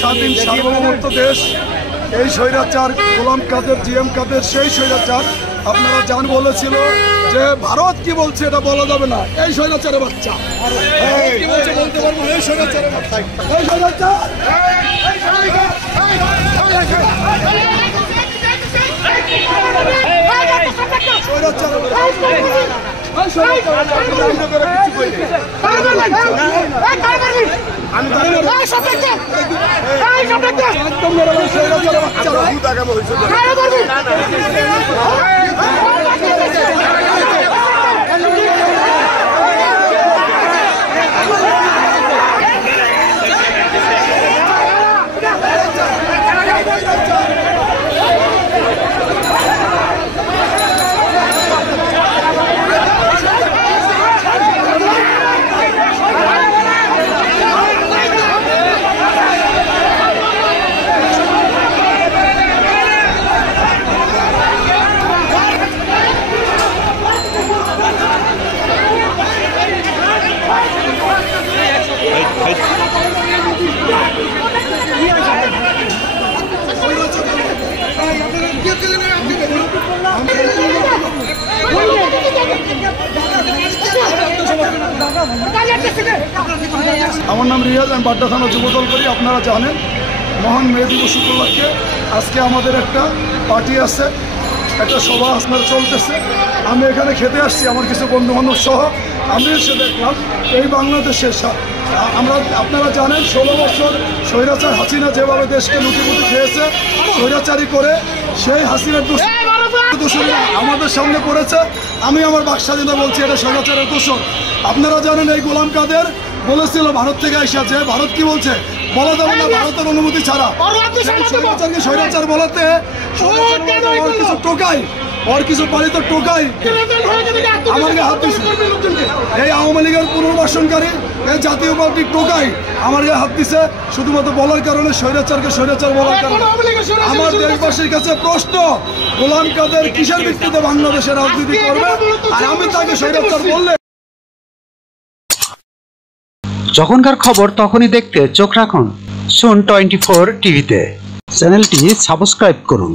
স্বাধীন সার্বভৌমত্ব দেশ, এই স্বৈরাচার গোলাম কাদের জিএম কাদের সেই স্বৈরাচার আপনারা জান বলেছিল যে ভারত কি বলছে এটা বলা যাবে না, এই স্বৈরাচারের বাচ্চা কি বলছে বলতে পারবো, এই স্বৈরাচারের বাচ্চা এই স্বৈরাচার আমার নাম রিয়াজ, আমি বাড্ডা থানা যুবদল করি। আপনারা জানেন মহান মে দিবস উপলক্ষে আজকে আমাদের একটা পার্টি আছে, একটা সভা আপনার চলতেছে। আমি এখানে খেতে আসছি আমার কিছু বন্ধুবান্ধব সহ। আমি এসে দেখলাম এই বাংলাদেশের আপনারা জানেন 16 বছর স্বৈরাচার হাসিনা যেভাবে দেশকে লুটিপুটি খেয়েছে স্বৈরাচারী করে, সেই হাসিনার দোষর আমাদের সামনে পড়েছে। আমি আমার বাকস্বাধীনতা বলছি এটা স্বৈরাচারের দোষর। আপনারা জানেন এই গোলাম কাদের বলেছিল ভারত থেকে এসেছে, ভারত কি বলছে বলা যাবে না ভারতের অনুমতি ছাড়া। স্বৈরাচারকে স্বৈরাচার বলাতে কিছু টোকাই, ওর কিছু পালিত টোকাই আমাকে হাত দিচ্ছে। এই আওয়ামী লীগের পুনর্বাসনকারী এই জাতীয় পার্টির টোকাই আমার গায়ে হাত দিছে শুধুমাত্র বলার কারণে, স্বৈরাচারকে স্বৈরাচার বলার কারণে। আমার দেশবাসীর কাছে প্রশ্ন, গোলাম কাদের কিসের ভিত্তিতে বাংলাদেশের রাজনীতি করবে আর আমি তাকে স্বৈরাচার বললে? যখনকার খবর তখনই দেখতে চোখ রাখুন সুন 24 টিভিতে। চ্যানেলটি সাবস্ক্রাইব করুন।